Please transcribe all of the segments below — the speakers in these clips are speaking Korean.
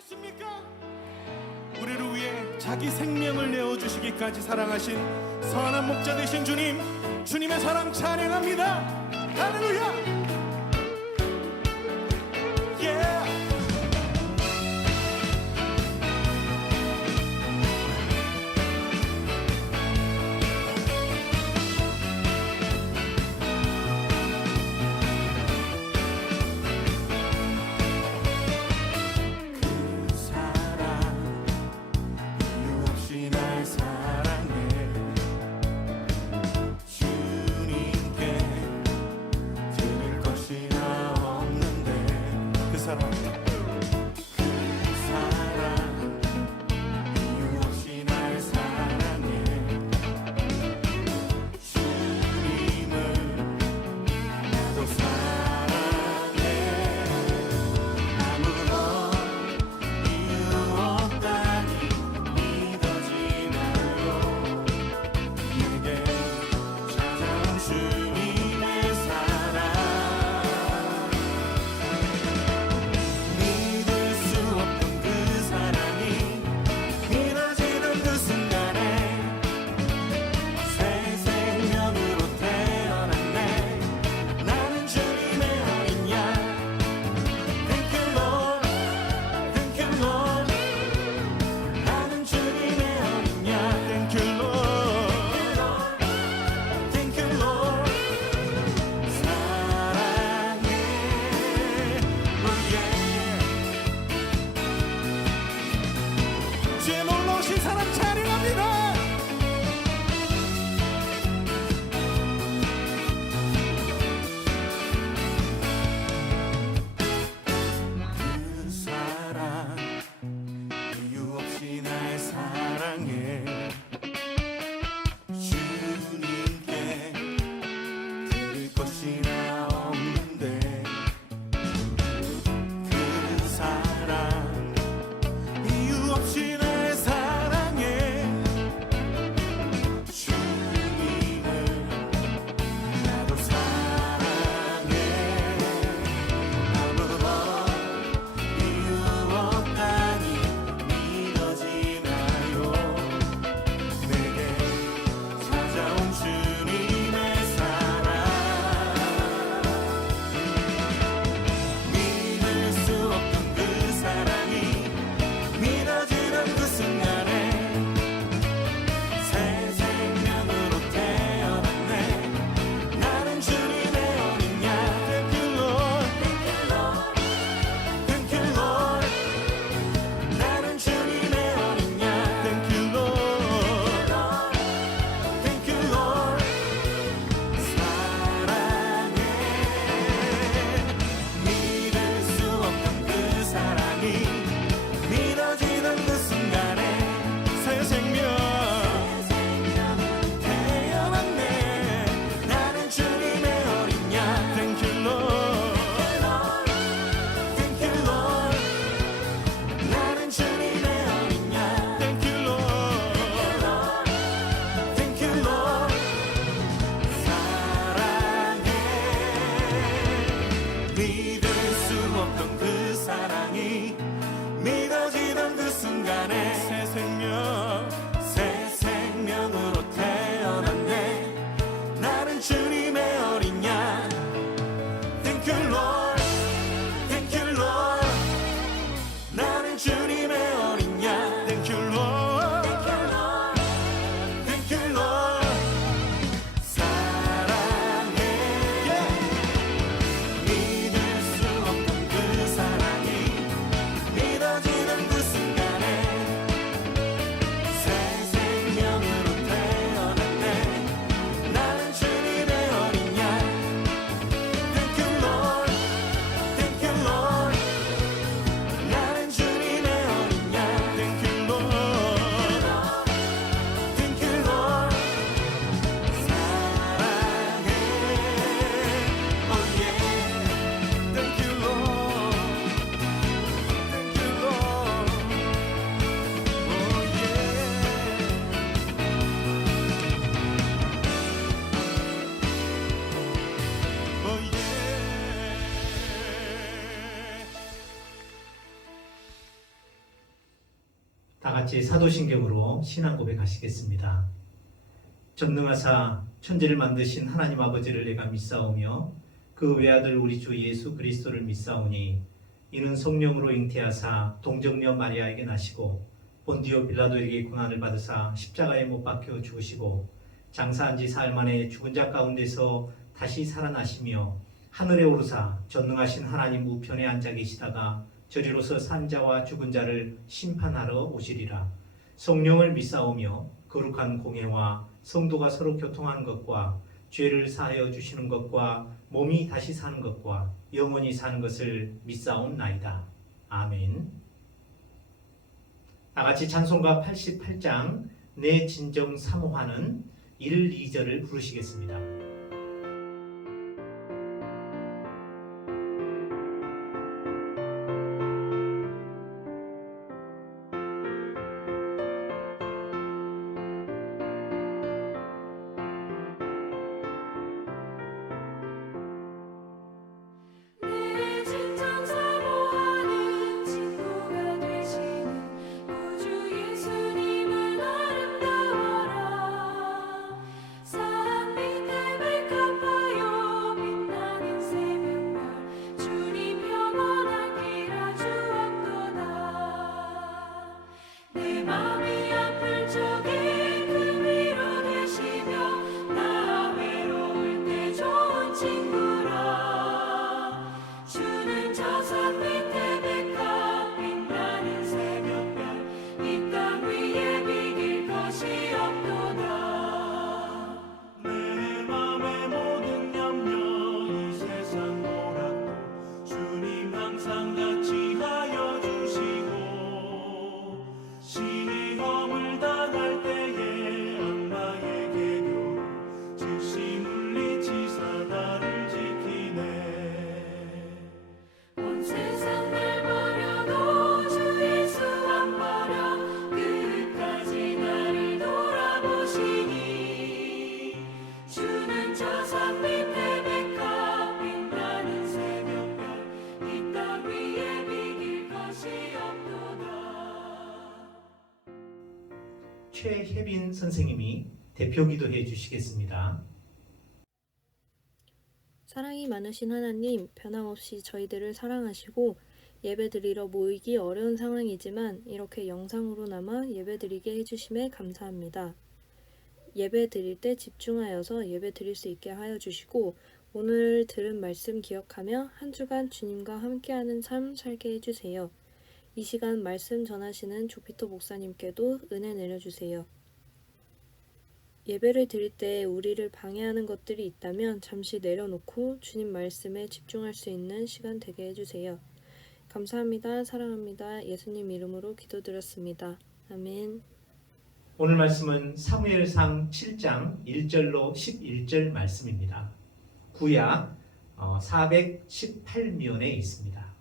믿으십니까? 우리를 위해 자기 생명을 내어주시기까지 사랑하신 선한 목자 되신 주님, 주님의 사랑 찬양합니다. 할렐루야. 사랑해 믿을 수 없던 그 사랑 다 같이 사도신경으로 신앙 고백하시겠습니다. 전능하사 천지를 만드신 하나님 아버지를 내가 믿사오며 그 외아들 우리 주 예수 그리스도를 믿사오니 이는 성령으로 잉태하사 동정녀 마리아에게 나시고 본디오 빌라도에게 고난을 받으사 십자가에 못 박혀 죽으시고 장사한 지 사흘 만에 죽은 자 가운데서 다시 살아나시며 하늘에 오르사 전능하신 하나님 우편에 앉아 계시다가 저리로서 산 자와 죽은 자를 심판하러 오시리라. 성령을 믿사오며 거룩한 공회와 성도가 서로 교통하는 것과 죄를 사하여 주시는 것과 몸이 다시 사는 것과 영원히 사는 것을 믿사옵나이다. 아멘. 다같이 찬송가 88장 내 진정 사모하는 1, 2절을 부르시겠습니다. 내 진정 사모하는 친구가 되시는 구주 예수님은 아름다워라. 산 밑에 백합하여 빛나는 새벽별 주님 평온하게 주옵도다. 내 마음이 아플 적에 그 위로 되시며 나 외로울 때 좋은 친구라. 주는 저 산 밑에 백합 빛나는 새벽별 이 땅 위에 비길 것이 없도다. 내 맘의 모든 염려 이 세상 노랗고 주님 항상 같이 하여 주시고 시험을 당할 때에 악마의 계교로 즉시 물리치사 나를 지키네. 온 세상 날 버려도 주 예수 안 버려 끝까지 나를 돌아보시니 주는 저 산 밑에 백합 빛나는 새벽별 이 땅 위에 비길 것이 없도다. 최혜빈 선생님이 대표 기도해 주시겠습니다. 사랑이 많으신 하나님, 변함없이 저희들을 사랑하시고 예배드리러 모이기 어려운 상황이지만 이렇게 영상으로나마 예배드리게 해주심에 감사합니다. 예배드릴 때 집중하여서 예배드릴 수 있게 하여 주시고 오늘 들은 말씀 기억하며 한 주간 주님과 함께하는 삶 살게 해주세요. 이 시간 말씀 전하시는 조피터 목사님께도 은혜 내려주세요. 예배를 드릴 때 우리를 방해하는 것들이 있다면 잠시 내려놓고 주님 말씀에 집중할 수 있는 시간 되게 해주세요. 감사합니다. 사랑합니다. 예수님 이름으로 기도드렸습니다. 아멘. 오늘 말씀은 사무엘상 7장 1절로 11절 말씀입니다. 구약 418면에 있습니다.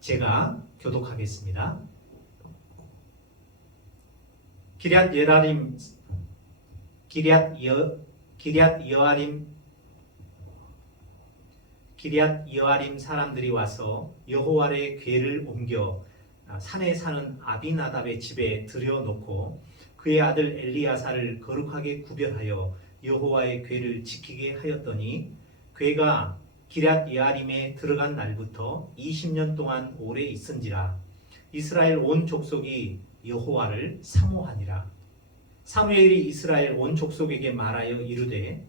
제가 교독하겠습니다. 기럇 여아림 사람들이 와서 여호와의 궤를 옮겨 산에 사는 아비나답의 집에 들여놓고 그의 아들 엘리야사를 거룩하게 구별하여 여호와의 궤를 지키게 하였더니 궤가 기럇 여아림에 들어간 날부터 20년 동안 오래 있은지라. 이스라엘 온 족속이 여호와를 사모하니라. 사무엘이 이스라엘 온 족속에게 말하여 이르되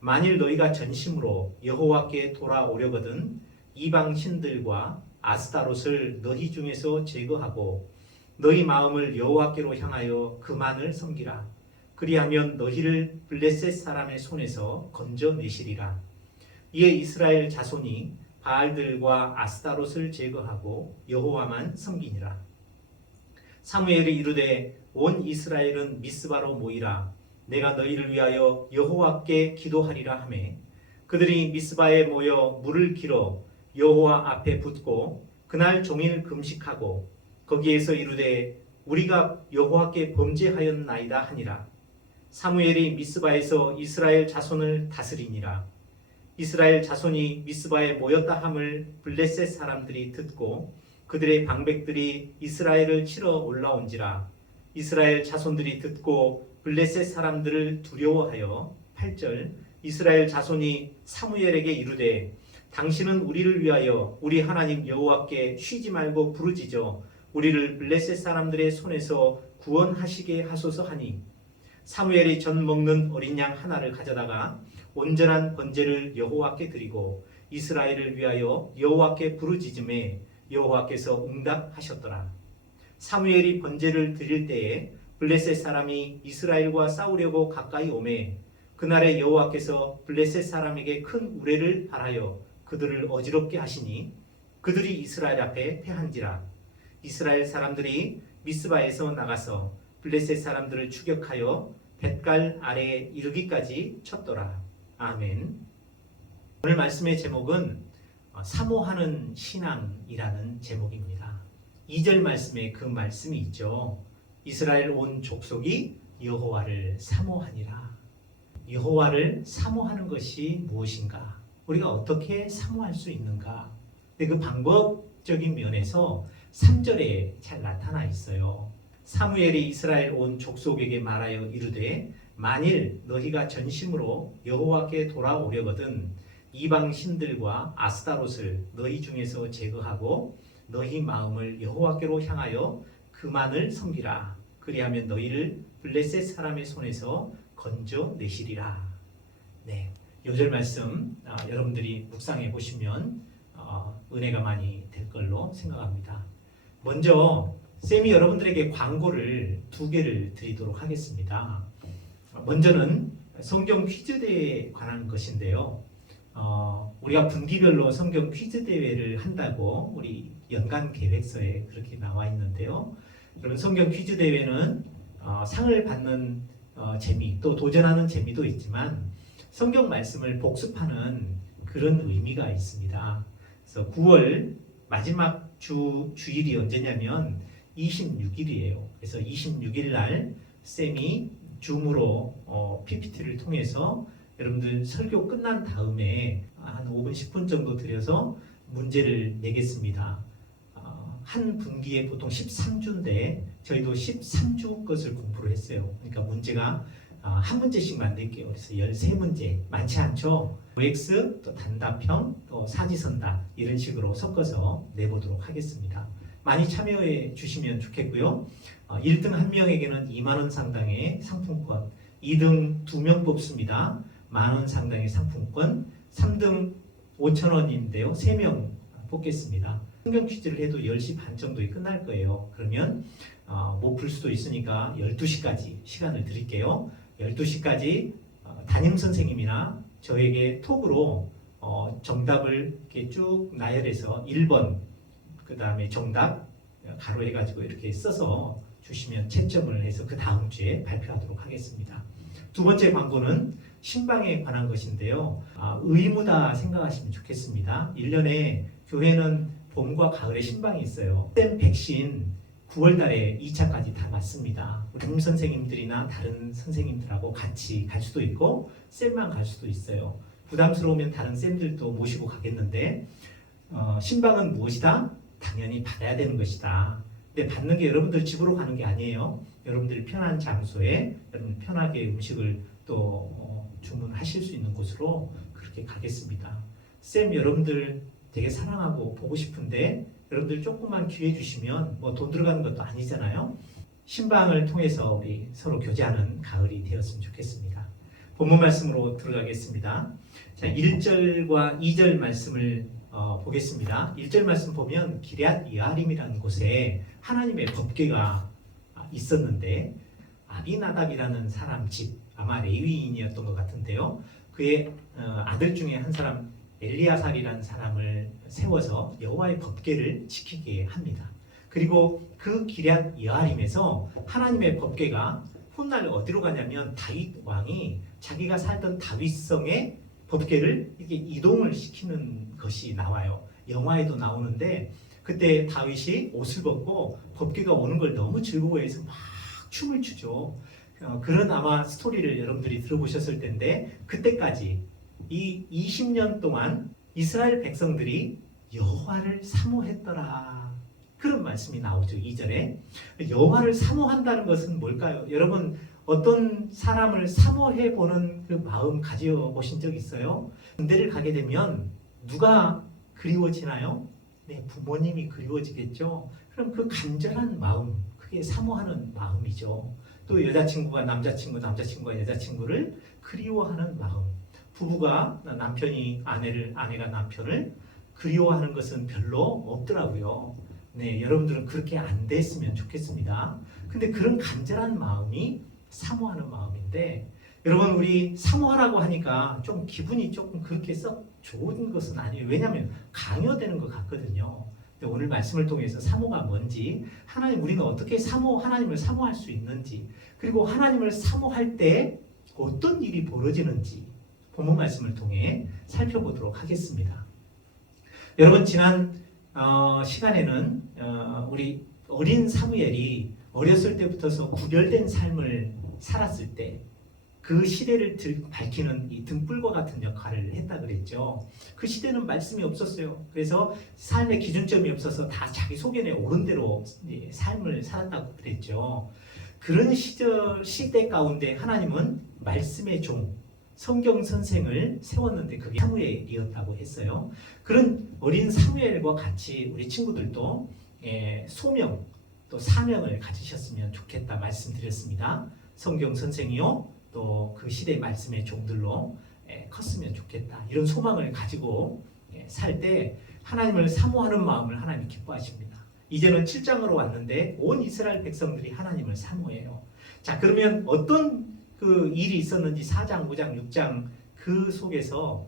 만일 너희가 전심으로 여호와께 돌아오려거든 이방 신들과 아스타롯을 너희 중에서 제거하고 너희 마음을 여호와께로 향하여 그만을 섬기라. 그리하면 너희를 블레셋 사람의 손에서 건져내시리라. 이에 이스라엘 자손이 바알들과 아스타롯을 제거하고 여호와만 섬기니라. 사무엘이 이르되 온 이스라엘은 미스바로 모이라. 내가 너희를 위하여 여호와께 기도하리라 하매 그들이 미스바에 모여 물을 길어 여호와 앞에 붓고 그날 종일 금식하고 거기에서 이르되 우리가 여호와께 범죄하였나이다 하니라. 사무엘이 미스바에서 이스라엘 자손을 다스리니라. 이스라엘 자손이 미스바에 모였다 함을 블레셋 사람들이 듣고 그들의 방백들이 이스라엘을 치러 올라온지라. 이스라엘 자손들이 듣고 블레셋 사람들을 두려워하여 8절 이스라엘 자손이 사무엘에게 이르되 당신은 우리를 위하여 우리 하나님 여호와께 쉬지 말고 부르짖어 우리를 블레셋 사람들의 손에서 구원하시게 하소서 하니 사무엘이 전 먹는 어린 양 하나를 가져다가 온전한 번제를 여호와께 드리고 이스라엘을 위하여 여호와께 부르짖음에 여호와께서 응답하셨더라. 사무엘이 번제를 드릴 때에 블레셋 사람이 이스라엘과 싸우려고 가까이 오매 그날에 여호와께서 블레셋 사람에게 큰 우레를 발하여 그들을 어지럽게 하시니 그들이 이스라엘 앞에 패한지라. 이스라엘 사람들이 미스바에서 나가서 블레셋 사람들을 추격하여 뱃갈 아래에 이르기까지 쳤더라. 아멘. 오늘 말씀의 제목은 사모하는 신앙이라는 제목입니다. 2절 말씀에 그 말씀이 있죠. 이스라엘 온 족속이 여호와를 사모하니라. 여호와를 사모하는 것이 무엇인가? 우리가 어떻게 사모할 수 있는가? 근데 그 방법적인 면에서 3절에 잘 나타나 있어요. 사무엘이 이스라엘 온 족속에게 말하여 이르되 만일 너희가 전심으로 여호와께 돌아오려거든 이방 신들과 아스타롯을 너희 중에서 제거하고 너희 마음을 여호와께로 향하여 그만을 섬기라. 그리하면 너희를 블레셋 사람의 손에서 건져내시리라. 네, 요절 말씀 여러분들이 묵상해 보시면 은혜가 많이 될 걸로 생각합니다. 먼저 쌤이 여러분들에게 광고를 2개를 드리도록 하겠습니다. 먼저는 성경 퀴즈 대회에 관한 것인데요. 우리가 분기별로 성경 퀴즈 대회를 한다고 우리 연간 계획서에 그렇게 나와 있는데요. 여러분 성경 퀴즈 대회는 상을 받는 재미 또 도전하는 재미도 있지만 성경 말씀을 복습하는 그런 의미가 있습니다. 그래서 9월 마지막 주일이 언제냐면 26일이에요. 그래서 26일 날 쌤이 줌으로 PPT를 통해서 여러분들 설교 끝난 다음에 한 5분 10분 정도 들여서 문제를 내겠습니다. 한 분기에 보통 13주인데 저희도 13주 것을 공부를 했어요. 그러니까 문제가 한 문제씩만 낼게요. 그래서 13문제 많지 않죠? OX 또 단답형 또 사지선답 이런 식으로 섞어서 내보도록 하겠습니다. 많이 참여해 주시면 좋겠고요. 1등 한 명에게는 2만 원 상당의 상품권, 2등 2명 뽑습니다. 만 원 상당의 상품권, 3등 5천 원인데요. 3명 뽑겠습니다. 성경 퀴즈를 해도 10시 반 정도에 끝날 거예요. 그러면 못 풀 수도 있으니까 12시까지 시간을 드릴게요. 12시까지 담임 선생님이나 저에게 톡으로 정답을 이렇게 쭉 나열해서 1번 그 다음에 정답 가로해가지고 이렇게 써서 주시면 채점을 해서 그 다음 주에 발표하도록 하겠습니다. 두 번째 광고는 신방에 관한 것인데요. 의무다 생각하시면 좋겠습니다. 1년에 교회는 봄과 가을에 신방이 있어요. 쌤 백신 9월 달에 2차까지 다 맞습니다. 담임 선생님들이나 다른 선생님들하고 같이 갈 수도 있고 쌤만 갈 수도 있어요. 부담스러우면 다른 쌤들도 모시고 가겠는데 신방은 무엇이다? 당연히 받아야 되는 것이다. 근데 받는 게 여러분들 집으로 가는 게 아니에요. 여러분들이 편한 장소에 여러분 편하게 음식을 또 주문하실 수 있는 곳으로 그렇게 가겠습니다. 쌤 여러분들 되게 사랑하고 보고 싶은데 여러분들 조금만 기회 주시면 뭐 돈 들어가는 것도 아니잖아요. 신방을 통해서 우리 서로 교제하는 가을이 되었으면 좋겠습니다. 본문 말씀으로 들어가겠습니다. 자, 1절과 2절 말씀을 보겠습니다. 1절 말씀 보면 기럇 여아림이라는 곳에 하나님의 법궤가 있었는데 아비나답이라는 사람 집 아마 레위인이었던 것 같은데요. 그의 아들 중에 한 사람 엘리야살이라는 사람을 세워서 여호와의 법궤를 지키게 합니다. 그리고 그 기럇 여아림에서 하나님의 법궤가 훗날 어디로 가냐면 다윗 왕이 자기가 살던 다윗성의 법궤를 이렇게 이동을 시키는 것이 나와요. 영화에도 나오는데 그때 다윗이 옷을 벗고 법궤가 오는 걸 너무 즐거워해서 막 춤을 추죠. 그런 아마 스토리를 여러분들이 들어보셨을 텐데 그때까지 이 20년 동안 이스라엘 백성들이 여호와를 사모했더라. 그런 말씀이 나오죠. 2절에. 여호와를 사모한다는 것은 뭘까요? 여러분 어떤 사람을 사모해 보는 그 마음 가져보신 적 있어요? 군대를 가게 되면 누가 그리워지나요? 네, 부모님이 그리워지겠죠. 그럼 그 간절한 마음, 그게 사모하는 마음이죠. 또 여자친구가 남자친구, 남자친구가 여자친구를 그리워하는 마음. 부부가 남편이 아내를, 아내가 남편을 그리워하는 것은 별로 없더라고요. 네, 여러분들은 그렇게 안 됐으면 좋겠습니다. 근데 그런 간절한 마음이 사모하는 마음인데, 여러분 우리 사모하라고 하니까 좀 기분이 조금 그렇게 썩 좋은 것은 아니에요. 왜냐하면 강요되는 것 같거든요. 근데 오늘 말씀을 통해서 사모가 뭔지, 우리는 어떻게 하나님을 사모할 수 있는지, 그리고 하나님을 사모할 때 어떤 일이 벌어지는지 본문 말씀을 통해 살펴보도록 하겠습니다. 여러분 지난 시간에는 우리 어린 사무엘이 어렸을 때부터서 구별된 삶을 살았을 때 그 시대를 밝히는 이 등불과 같은 역할을 했다 그랬죠. 그 시대는 말씀이 없었어요. 그래서 삶의 기준점이 없어서 다 자기 소견에 옳은 대로 삶을 살았다고 그랬죠. 그런 시대 가운데 하나님은 말씀의 종, 성경 선생을 세웠는데 그게 사무엘이었다고 했어요. 그런 어린 사무엘과 같이 우리 친구들도 소명 또 사명을 가지셨으면 좋겠다 말씀드렸습니다. 성경 선생이요 또 그 시대 말씀의 종들로 컸으면 좋겠다. 이런 소망을 가지고 살 때 하나님을 사모하는 마음을 하나님이 기뻐하십니다. 이제는 7장으로 왔는데 온 이스라엘 백성들이 하나님을 사모해요. 자, 그러면 어떤 그 일이 있었는지 4장, 5장, 6장 그 속에서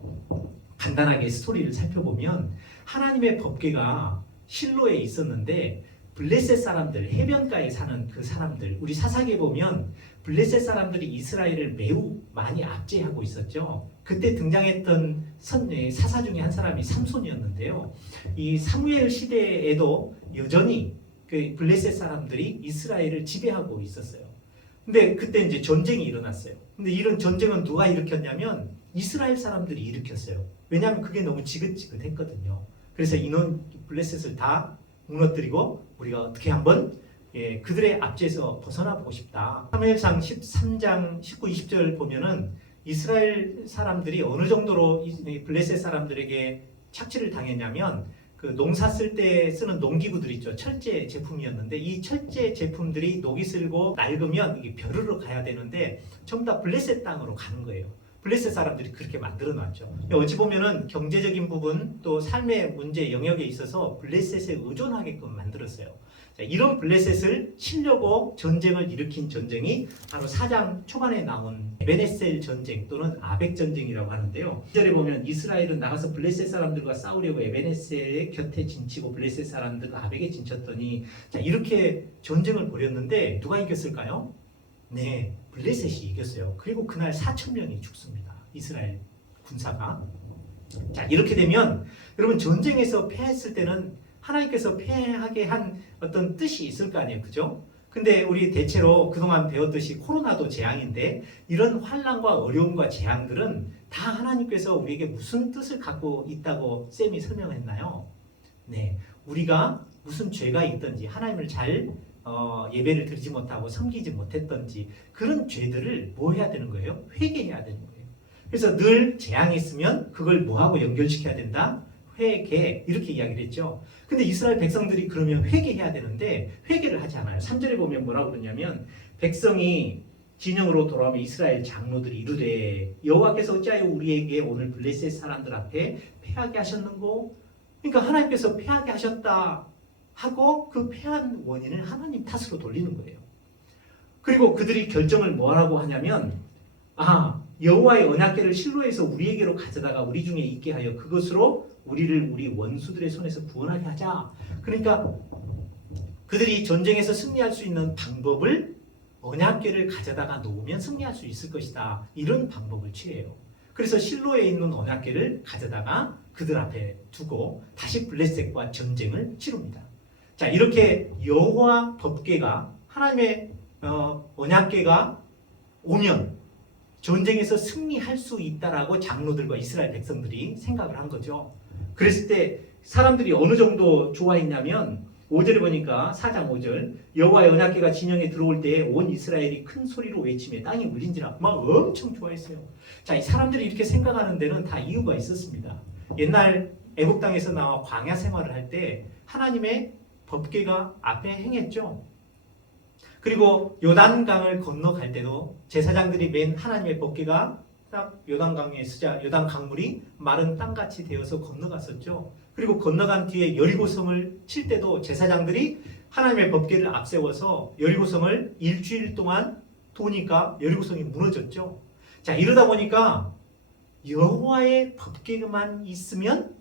간단하게 스토리를 살펴보면 하나님의 법궤가 실로에 있었는데 블레셋 사람들, 해변가에 사는 그 사람들, 우리 사사기에 보면 블레셋 사람들이 이스라엘을 매우 많이 압제하고 있었죠. 그때 등장했던 사사 중에 한 사람이 삼손이었는데요. 이 사무엘 시대에도 여전히 그 블레셋 사람들이 이스라엘을 지배하고 있었어요. 근데 그때 이제 전쟁이 일어났어요. 근데 이런 전쟁은 누가 일으켰냐면 이스라엘 사람들이 일으켰어요. 왜냐하면 그게 너무 지긋지긋했거든요. 그래서 인원 블레셋을 다 무너뜨리고 우리가 어떻게 한번 그들의 압제에서 벗어나 보고 싶다. 사무엘상 13장 19, 20절 보면은 이스라엘 사람들이 어느 정도로 블레셋 사람들에게 착취를 당했냐면 그 농사 쓸 때 쓰는 농기구들 있죠. 철제 제품이었는데 이 철제 제품들이 녹이 슬고 낡으면 이게 벼르러 가야 되는데 전부 다 블레셋 땅으로 가는 거예요. 블레셋 사람들이 그렇게 만들어 놨죠. 어찌 보면은 경제적인 부분 또 삶의 문제 영역에 있어서 블레셋에 의존하게끔 만들었어요. 자, 이런 블레셋을 치려고 전쟁을 일으킨 전쟁이 바로 4장 초반에 나온 에베네셀 전쟁 또는 아벡 전쟁이라고 하는데요. 2절에 보면 이스라엘은 나가서 블레셋 사람들과 싸우려고 에베네셀의 곁에 진치고 블레셋 사람들과 아벡에 진쳤더니 자, 이렇게 전쟁을 벌였는데 누가 이겼을까요? 네, 블레셋이 이겼어요. 그리고 그날 4,000명이 죽습니다. 이스라엘 군사가. 자, 이렇게 되면 여러분 전쟁에서 패했을 때는 하나님께서 패하게 한 어떤 뜻이 있을 거 아니에요. 그죠? 근데 우리 대체로 그동안 배웠듯이 코로나도 재앙인데 이런 환난과 어려움과 재앙들은 다 하나님께서 우리에게 무슨 뜻을 갖고 있다고 쌤이 설명했나요? 네, 우리가 무슨 죄가 있든지 하나님을 잘 예배를 드리지 못하고 섬기지 못했던지 그런 죄들을 뭐 해야 되는 거예요? 회개해야 되는 거예요. 그래서 늘 재앙이 있으면 그걸 뭐하고 연결시켜야 된다? 회개, 이렇게 이야기를 했죠. 근데 이스라엘 백성들이 그러면 회개해야 되는데 회개를 하지 않아요. 3절에 보면 뭐라고 그러냐면 백성이 진영으로 돌아오면 이스라엘 장로들이 이르되 여호와께서 어찌하여 우리에게 오늘 블레셋 사람들 앞에 패하게 하셨는고? 그러니까 하나님께서 패하게 하셨다 하고 그 패한 원인을 하나님 탓으로 돌리는 거예요. 그리고 그들이 결정을 뭐라고 하냐면 여호와의 언약궤를 실로에서 우리에게로 가져다가 우리 중에 있게 하여 그것으로 우리를 우리 원수들의 손에서 구원하게 하자. 그러니까 그들이 전쟁에서 승리할 수 있는 방법을 언약궤를 가져다가 놓으면 승리할 수 있을 것이다. 이런 방법을 취해요. 그래서 실로에 있는 언약궤를 가져다가 그들 앞에 두고 다시 블레셋과 전쟁을 치릅니다. 자, 이렇게 여호와 법궤가 하나님의 언약궤가 오면 전쟁에서 승리할 수 있다라고 장로들과 이스라엘 백성들이 생각을 한 거죠. 그랬을 때 사람들이 어느 정도 좋아했냐면 5절에 보니까 4장 5절 여호와의 언약궤가 진영에 들어올 때에 온 이스라엘이 큰 소리로 외치며 땅이 울린지라 막 엄청 좋아했어요. 자, 이 사람들이 이렇게 생각하는 데는 다 이유가 있었습니다. 옛날 애국 땅에서 나와 광야 생활을 할 때 하나님의 법궤가 앞에 행했죠. 그리고 요단강을 건너갈 때도 제사장들이 맨 하나님의 법궤가 딱 요단강에 쓰자 요단 강물이 마른 땅같이 되어서 건너갔었죠. 그리고 건너간 뒤에 여리고성을 칠 때도 제사장들이 하나님의 법궤를 앞세워서 여리고성을 일주일 동안 도니까 여리고성이 무너졌죠. 자, 이러다 보니까 여호와의 법궤만 있으면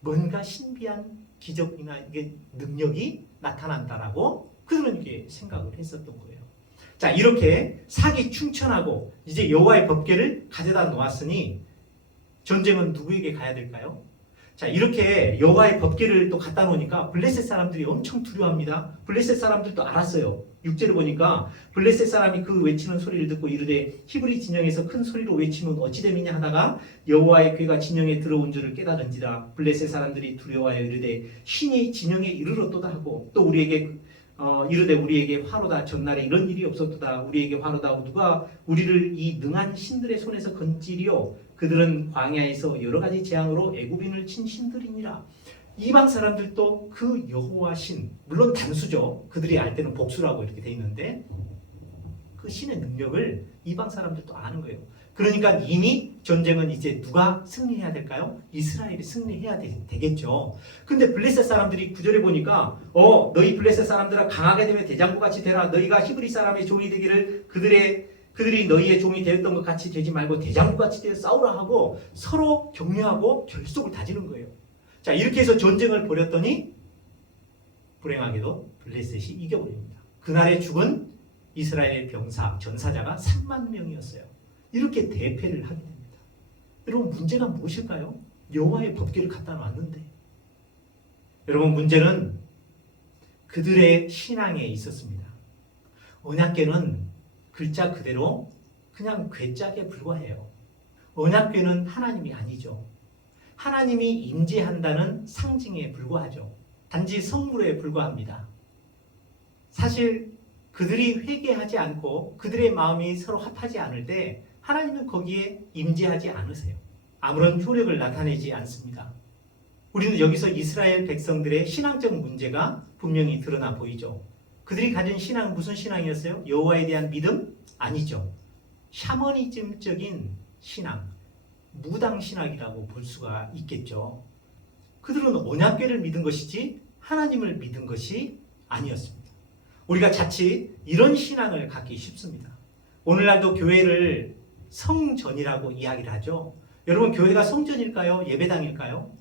뭔가 신비한 기적이나 이게 능력이 나타난다라고 그들은 이렇게 생각을 했었던 거예요. 자, 이렇게 사기 충천하고 이제 여호와의 법궤를 가져다 놓았으니 전쟁은 누구에게 가야 될까요? 자, 이렇게 여호와의 법궤를 또 갖다 놓으니까 블레셋 사람들이 엄청 두려워합니다. 블레셋 사람들도 알았어요. 6절을 보니까 블레셋 사람이 그 외치는 소리를 듣고 이르되 히브리 진영에서 큰 소리로 외치면 어찌 됨이냐 하다가 여호와의 궤가 진영에 들어온 줄을 깨달은지라. 블레셋 사람들이 두려워하여 이르되 신이 진영에 이르렀도다 하고 또 우리에게 이르되 우리에게 화로다. 전날에 이런 일이 없었도다. 우리에게 화로다. 누가 우리를 이 능한 신들의 손에서 건지리요. 그들은 광야에서 여러 가지 재앙으로 애굽인을 친 신들이니라. 이방 사람들도 그 여호와 신, 물론 단수죠. 그들이 알 때는 복수라고 이렇게 돼 있는데 그 신의 능력을 이방 사람들도 아는 거예요. 그러니까 이미 전쟁은 이제 누가 승리해야 될까요? 이스라엘이 승리해야 되겠죠. 근데 블레셋 사람들이 9절에 보니까 너희 블레셋 사람들아 강하게 되면 대장부같이 되라. 너희가 히브리 사람의 종이 되기를 그들이 너희의 종이 되었던 것 같이 되지 말고 대장부같이 되어 싸우라 하고 서로 격려하고 결속을 다지는 거예요. 자, 이렇게 해서 전쟁을 벌였더니 불행하게도 블레셋이 이겨버립니다. 그날에 죽은 이스라엘의 전사자가 3만 명이었어요. 이렇게 대패를 하게 됩니다. 여러분, 문제가 무엇일까요? 여호와의 법궤를 갖다 놨는데. 여러분, 문제는 그들의 신앙에 있었습니다. 언약궤는 글자 그대로 그냥 궤짝에 불과해요. 언약궤는 하나님이 아니죠. 하나님이 임재한다는 상징에 불과하죠. 단지 성물에 불과합니다. 사실 그들이 회개하지 않고 그들의 마음이 서로 합하지 않을 때 하나님은 거기에 임재하지 않으세요. 아무런 효력을 나타내지 않습니다. 우리는 여기서 이스라엘 백성들의 신앙적 문제가 분명히 드러나 보이죠. 그들이 가진 신앙은 무슨 신앙이었어요? 여호와에 대한 믿음? 아니죠. 샤머니즘적인 신앙, 무당신학이라고 볼 수가 있겠죠. 그들은 언약궤를 믿은 것이지 하나님을 믿은 것이 아니었습니다. 우리가 자칫 이런 신앙을 갖기 쉽습니다. 오늘날도 교회를 성전이라고 이야기를 하죠. 여러분, 교회가 성전일까요? 예배당일까요?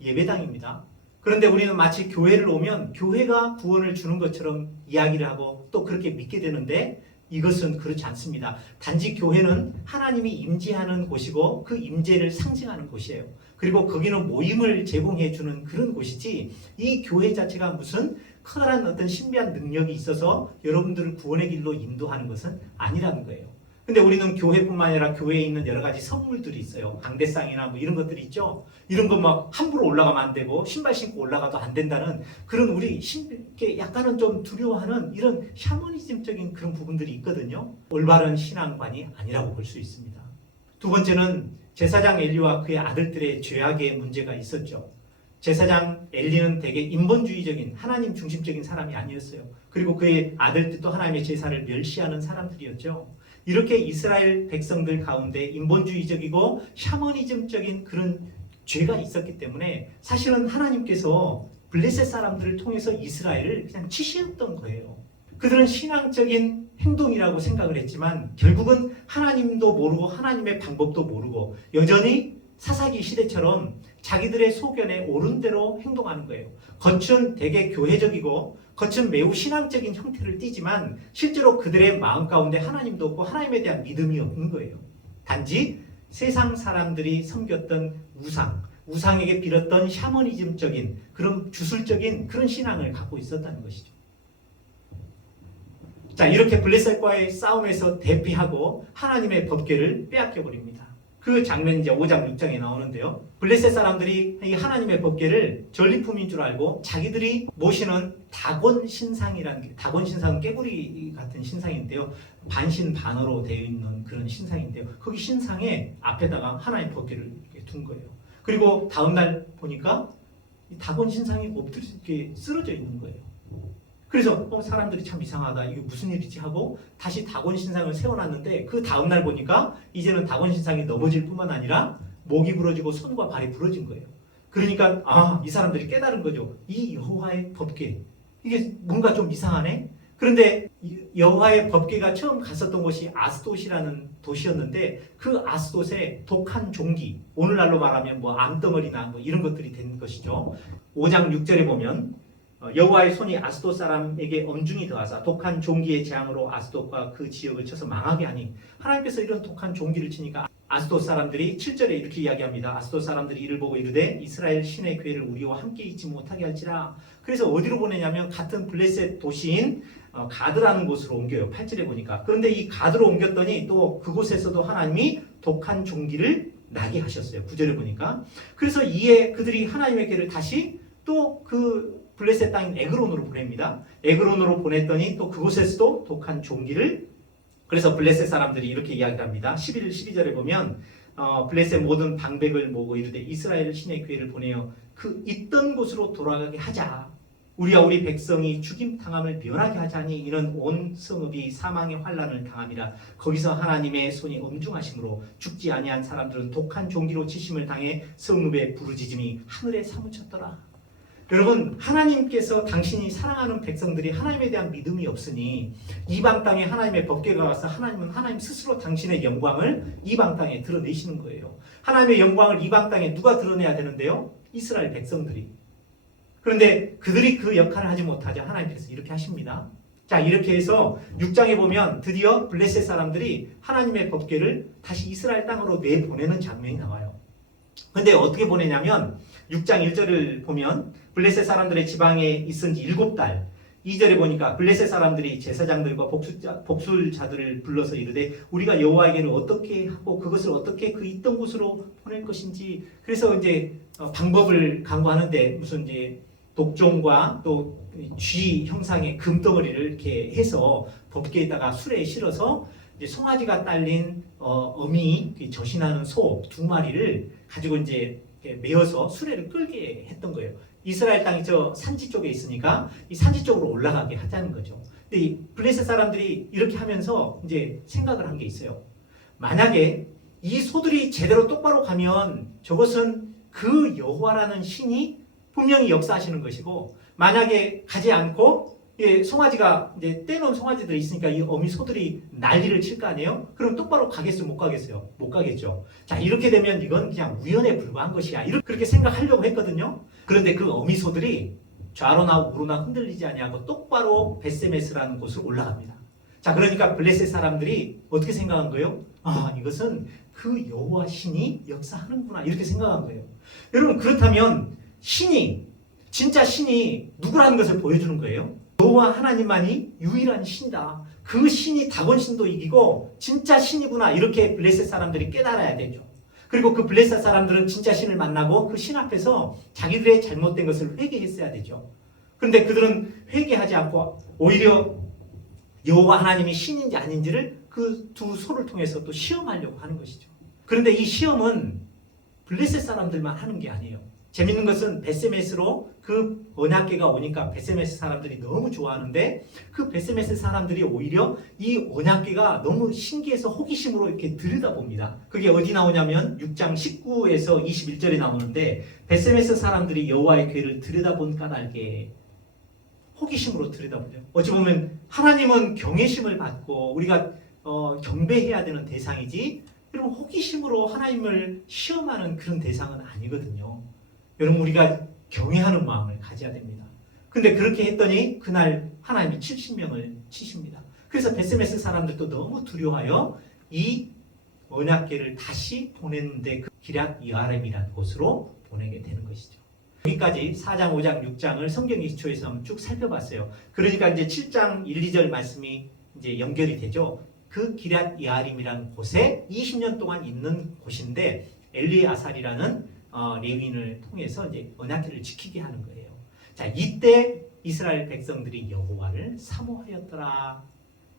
예배당입니다. 그런데 우리는 마치 교회를 오면 교회가 구원을 주는 것처럼 이야기를 하고 또 그렇게 믿게 되는데 이것은 그렇지 않습니다. 단지 교회는 하나님이 임재하는 곳이고 그 임재를 상징하는 곳이에요. 그리고 거기는 모임을 제공해 주는 그런 곳이지 이 교회 자체가 무슨 커다란 어떤 신비한 능력이 있어서 여러분들을 구원의 길로 인도하는 것은 아니라는 거예요. 근데 우리는 교회뿐만 아니라 교회에 있는 여러 가지 선물들이 있어요. 강대상이나 뭐 이런 것들이 있죠. 이런 거 막 함부로 올라가면 안 되고 신발 신고 올라가도 안 된다는 그런 우리 이렇게 약간은 좀 두려워하는 이런 샤머니즘적인 그런 부분들이 있거든요. 올바른 신앙관이 아니라고 볼 수 있습니다. 두 번째는 제사장 엘리와 그의 아들들의 죄악의 문제가 있었죠. 제사장 엘리는 되게 인본주의적인 하나님 중심적인 사람이 아니었어요. 그리고 그의 아들들도 하나님의 제사를 멸시하는 사람들이었죠. 이렇게 이스라엘 백성들 가운데 인본주의적이고 샤머니즘적인 그런 죄가 있었기 때문에 사실은 하나님께서 블레셋 사람들을 통해서 이스라엘을 그냥 치시했던 거예요. 그들은 신앙적인 행동이라고 생각을 했지만 결국은 하나님도 모르고 하나님의 방법도 모르고 여전히 사사기 시대처럼 자기들의 소견에 옳은 대로 행동하는 거예요. 겉은 되게 교회적이고 겉은 매우 신앙적인 형태를 띠지만 실제로 그들의 마음 가운데 하나님도 없고 하나님에 대한 믿음이 없는 거예요. 단지 세상 사람들이 섬겼던 우상에게 빌었던 샤머니즘적인 그런 주술적인 그런 신앙을 갖고 있었다는 것이죠. 자, 이렇게 블레셋과의 싸움에서 대피하고 하나님의 법궤를 빼앗겨 버립니다. 그 장면이 이제 5장 6장에 나오는데요. 블레셋 사람들이 이 하나님의 법궤를 전리품인 줄 알고 자기들이 모시는 다곤 신상이라는 게, 다곤 신상은 깨구리 같은 신상인데요. 반신반어로 되어 있는 그런 신상인데요. 거기 신상에 앞에다가 하나님의 법궤를 이렇게 둔 거예요. 그리고 다음 날 보니까 이 다곤 신상이 엎드려 이렇게 쓰러져 있는 거예요. 그래서 사람들이 참 이상하다, 이게 무슨 일이지 하고 다시 다곤 신상을 세워놨는데 그 다음 날 보니까 이제는 다곤 신상이 넘어질 뿐만 아니라 목이 부러지고 손과 발이 부러진 거예요. 그러니까 이 사람들이 깨달은 거죠. 이 여호와의 법궤, 이게 뭔가 좀 이상하네. 그런데 여호와의 법궤가 처음 갔었던 곳이 아스돗이라는 도시였는데 그 아스돗에 독한 종기, 오늘날로 말하면 뭐 암덩어리나 뭐 이런 것들이 된 것이죠. 5장 6절에 보면 여호와의 손이 아스돗 사람에게 엄중히 더하사 독한 종기의 재앙으로 아스돗과 그 지역을 쳐서 망하게 하니, 하나님께서 이런 독한 종기를 치니까 아스돗 사람들이 7절에 이렇게 이야기합니다. 아스돗 사람들이 이를 보고 이르되 이스라엘 신의 괴를 우리와 함께 있지 못하게 할지라. 그래서 어디로 보내냐면 같은 블레셋 도시인 가드라는 곳으로 옮겨요. 8절에 보니까. 그런데 이 가드로 옮겼더니 또 그곳에서도 하나님이 독한 종기를 나게 하셨어요. 9절에 보니까. 그래서 이에 그들이 하나님의 괴를 다시 또 그 블레셋 땅인 에그론으로 보냅니다. 에그론으로 보냈더니 또 그곳에서도 독한 종기를, 그래서 블레셋 사람들이 이렇게 이야기를 합니다. 11, 12절에 보면 블레셋 모든 방백을 모으고 이르되 이스라엘 신의 괴를 보내어 그 있던 곳으로 돌아가게 하자. 우리와 우리 백성이 죽임 당함을 면하게 하자니 이는 온 성읍이 사망의 환난을 당함이라. 거기서 하나님의 손이 엄중하심으로 죽지 아니한 사람들은 독한 종기로 치심을 당해 성읍의 부르짖음이 하늘에 사무쳤더라. 여러분, 하나님께서 당신이 사랑하는 백성들이 하나님에 대한 믿음이 없으니 이방 땅에 하나님의 법궤가 와서 하나님은 하나님 스스로 당신의 영광을 이방 땅에 드러내시는 거예요. 하나님의 영광을 이방 땅에 누가 드러내야 되는데요? 이스라엘 백성들이. 그런데 그들이 그 역할을 하지 못하자 하나님께서 이렇게 하십니다. 자, 이렇게 해서 6장에 보면 드디어 블레셋 사람들이 하나님의 법궤를 다시 이스라엘 땅으로 내보내는 장면이 나와요. 근데 어떻게 보내냐면 6장 1절을 보면 블레셋 사람들의 지방에 있은 지 7달, 2절에 보니까 블레셋 사람들이 제사장들과 복술자들을 불러서 이르되 우리가 여호와에게는 어떻게 하고 그것을 어떻게 그 있던 곳으로 보낼 것인지, 그래서 이제 방법을 강구하는데 무슨 이제 독종과 또 쥐 형상의 금덩어리를 이렇게 해서 법궤에다가 수레에 실어서 이제 송아지가 딸린 어미, 저신하는 소 2마리를 가지고 이제 메어서 수레를 끌게 했던 거예요. 이스라엘 땅이 저 산지 쪽에 있으니까 이 산지 쪽으로 올라가게 하자는 거죠. 근데 이 블레셋 사람들이 이렇게 하면서 이제 생각을 한 게 있어요. 만약에 이 소들이 제대로 똑바로 가면 저것은 그 여호와라는 신이 분명히 역사하시는 것이고, 만약에 가지 않고 송아지가 이제 떼놓은 송아지들이 있으니까 이 어미 소들이 난리를 칠 거 아니에요? 그럼 똑바로 가겠어요? 못 가겠어요? 못 가겠죠. 자, 이렇게 되면 이건 그냥 우연에 불과한 것이야. 그렇게 생각하려고 했거든요. 그런데 그 어미 소들이 좌로나 우로나 흔들리지 아니하고 똑바로 베세메스라는 곳으로 올라갑니다. 자, 그러니까 블레셋 사람들이 어떻게 생각한 거예요? 이것은 그 여호와 신이 역사하는구나, 이렇게 생각한 거예요. 여러분, 그렇다면 진짜 신이 누구라는 것을 보여주는 거예요. 여호와 하나님만이 유일한 신이다. 그 신이 다곤 신도 이기고 진짜 신이구나, 이렇게 블레셋 사람들이 깨달아야 되죠. 그리고 그 블레셋 사람들은 진짜 신을 만나고 그 신 앞에서 자기들의 잘못된 것을 회개했어야 되죠. 그런데 그들은 회개하지 않고 오히려 여호와 하나님이 신인지 아닌지를 그 두 소를 통해서 또 시험하려고 하는 것이죠. 그런데 이 시험은 블레셋 사람들만 하는 게 아니에요. 재밌는 것은 베세메스로 그 언약궤가 오니까 베세메스 사람들이 너무 좋아하는데, 그 베세메스 사람들이 오히려 이 언약궤가 너무 신기해서 호기심으로 이렇게 들여다봅니다. 그게 어디 나오냐면 6장 19에서 21절에 나오는데, 베세메스 사람들이 여호와의 궤를 들여다본 까닭에 호기심으로 들여다보죠. 어찌 보면 하나님은 경외심을 받고 우리가 경배해야 되는 대상이지, 여러분 호기심으로 하나님을 시험하는 그런 대상은 아니거든요. 여러분, 우리가 경외하는 마음을 가져야 됩니다. 근데 그렇게 했더니 그날 하나님이 70명을 치십니다. 그래서 베세메스 사람들도 너무 두려워하여 이 언약궤를 다시 보냈는데 그 기럇 여아림이라는 곳으로 보내게 되는 것이죠. 여기까지 4장, 5장, 6장을 성경 기초에서 쭉 살펴봤어요. 그러니까 이제 7장 1, 2절 말씀이 이제 연결이 되죠. 그 기럇 야림이라는 곳에 20년 동안 있는 곳인데 엘리아살이라는 레위인을 통해서 이제 언약궤를 지키게 하는 거예요. 자, 이때 이스라엘 백성들이 여호와를 사모하였더라.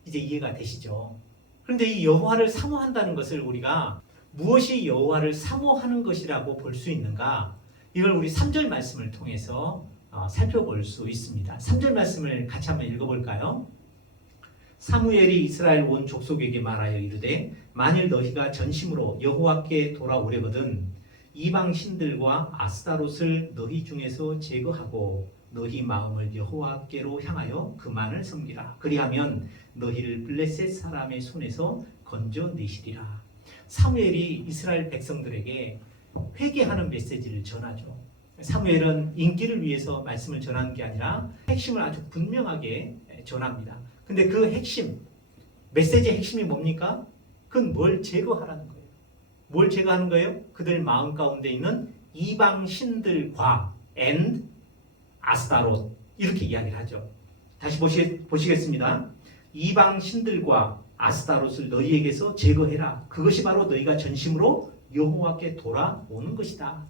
이제 이해가 되시죠? 그런데 이 여호와를 사모한다는 것을 우리가 무엇이 여호와를 사모하는 것이라고 볼 수 있는가? 이걸 우리 3절 말씀을 통해서 살펴볼 수 있습니다. 3절 말씀을 같이 한번 읽어볼까요? 사무엘이 이스라엘 온 족속에게 말하여 이르되 만일 너희가 전심으로 여호와께 돌아오려거든 이방 신들과 아스타롯을 너희 중에서 제거하고 너희 마음을 여호와께로 향하여 그만을 섬기라. 그리하면 너희를 블레셋 사람의 손에서 건져내시리라. 사무엘이 이스라엘 백성들에게 회개하는 메시지를 전하죠. 사무엘은 인기를 위해서 말씀을 전하는 게 아니라 핵심을 아주 분명하게 전합니다. 근데 그 핵심, 메시지의 핵심이 뭡니까? 그건 뭘 제거하라는 거예요. 뭘 제거하는 거예요? 그들 마음 가운데 있는 이방 신들과 and 아스타롯 이렇게 이야기를 하죠. 다시 보시겠습니다. 이방 신들과 아스타롯을 너희에게서 제거해라. 그것이 바로 너희가 전심으로 여호와께 돌아오는 것이다.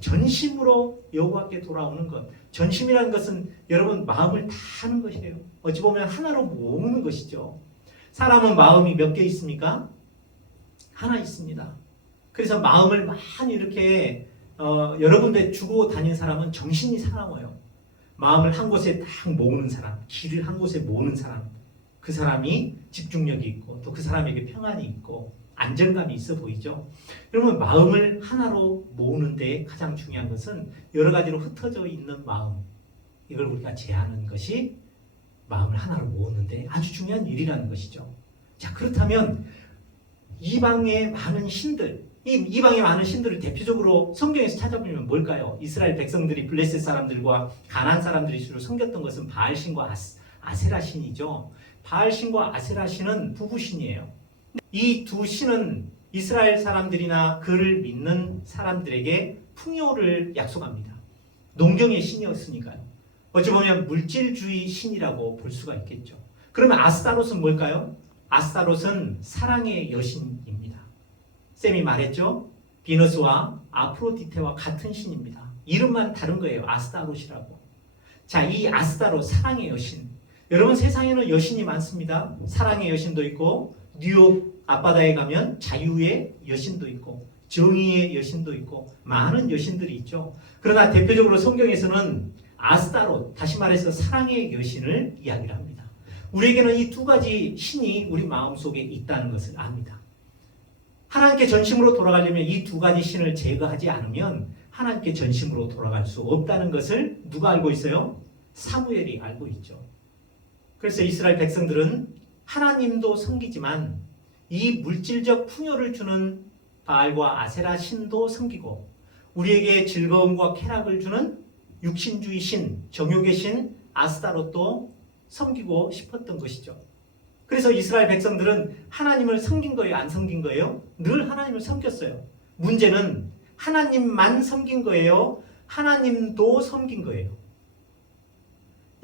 전심으로 여호와께 돌아오는 것. 전심이라는 것은 여러분 마음을 다 하는 것이에요. 어찌 보면 하나로 모으는 것이죠. 사람은 마음이 몇 개 있습니까? 하나 있습니다. 그래서 마음을 많이 이렇게 여러 군데 주고 다니는 사람은 정신이 사나워요. 마음을 한 곳에 딱 모으는 사람, 길을 한 곳에 모으는 사람, 그 사람이 집중력이 있고 또 그 사람에게 평안이 있고 안정감이 있어 보이죠. 여러분 마음을 하나로 모으는데 가장 중요한 것은 여러 가지로 흩어져 있는 마음, 이걸 우리가 제하는 것이 마음을 하나로 모으는데 아주 중요한 일이라는 것이죠. 자, 그렇다면 이방의 많은 신들, 이방의 많은 신들을 대표적으로 성경에서 찾아보면 뭘까요? 이스라엘 백성들이 블레셋 사람들과 가나안 사람들이 주로 섬겼던 것은 바알신과 아세라 신이죠. 바알신과 아세라 신은 부부신이에요. 이 두 신은 이스라엘 사람들이나 그를 믿는 사람들에게 풍요를 약속합니다. 농경의 신이었으니까요. 어찌 보면 물질주의 신이라고 볼 수가 있겠죠. 그러면 아스타롯은 뭘까요? 아스타롯은 사랑의 여신입니다. 쌤이 말했죠. 비너스와 아프로디테와 같은 신입니다. 이름만 다른 거예요. 아스타롯이라고. 자, 이 아스타롯, 사랑의 여신. 여러분 세상에는 여신이 많습니다. 사랑의 여신도 있고 뉴욕 앞바다에 가면 자유의 여신도 있고 정의의 여신도 있고 많은 여신들이 있죠. 그러나 대표적으로 성경에서는 아스타롯, 다시 말해서 사랑의 여신을 이야기를 합니다. 우리에게는 이 두 가지 신이 우리 마음속에 있다는 것을 압니다. 하나님께 전심으로 돌아가려면 이 두 가지 신을 제거하지 않으면 하나님께 전심으로 돌아갈 수 없다는 것을 누가 알고 있어요? 사무엘이 알고 있죠. 그래서 이스라엘 백성들은 하나님도 섬기지만 이 물질적 풍요를 주는 바알과 아세라 신도 섬기고 우리에게 즐거움과 쾌락을 주는 육신주의 신, 정욕의 신 아스타롯도 섬기고 싶었던 것이죠. 그래서 이스라엘 백성들은 하나님을 섬긴 거예요? 안 섬긴 거예요? 늘 하나님을 섬겼어요. 문제는 하나님만 섬긴 거예요? 하나님도 섬긴 거예요.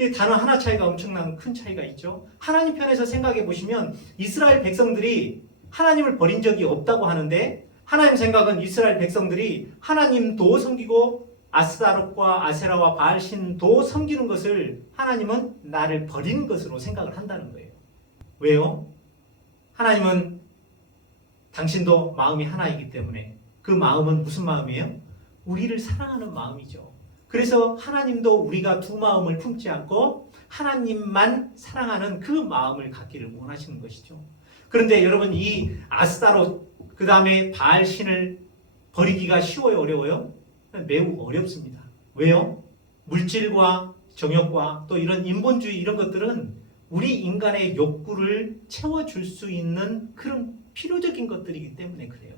이 단어 하나 차이가 엄청난 큰 차이가 있죠. 하나님 편에서 생각해 보시면 이스라엘 백성들이 하나님을 버린 적이 없다고 하는데 하나님 생각은 이스라엘 백성들이 하나님도 섬기고 아스타롯과 아세라와 바알신도 섬기는 것을 하나님은 나를 버리는 것으로 생각을 한다는 거예요. 왜요? 하나님은 당신도 마음이 하나이기 때문에 그 마음은 무슨 마음이에요? 우리를 사랑하는 마음이죠. 그래서 하나님도 우리가 두 마음을 품지 않고 하나님만 사랑하는 그 마음을 갖기를 원하시는 것이죠. 그런데 여러분 이 아스타롯 그 다음에 바알신을 버리기가 쉬워요? 어려워요? 매우 어렵습니다. 왜요? 물질과 정욕과 또 이런 인본주의 이런 것들은 우리 인간의 욕구를 채워줄 수 있는 그런 필요적인 것들이기 때문에 그래요.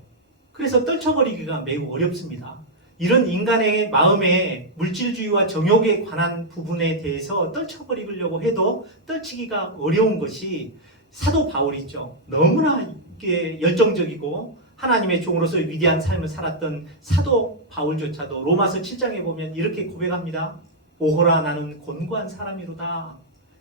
그래서 떨쳐버리기가 매우 어렵습니다. 이런 인간의 마음에 물질주의와 정욕에 관한 부분에 대해서 떨쳐버리려고 해도 떨치기가 어려운 것이 사도 바울이죠. 너무나 열정적이고 하나님의 종으로서 위대한 삶을 살았던 사도 바울조차도 로마서 7장에 보면 이렇게 고백합니다. 오호라 나는 곤고한 사람이로다.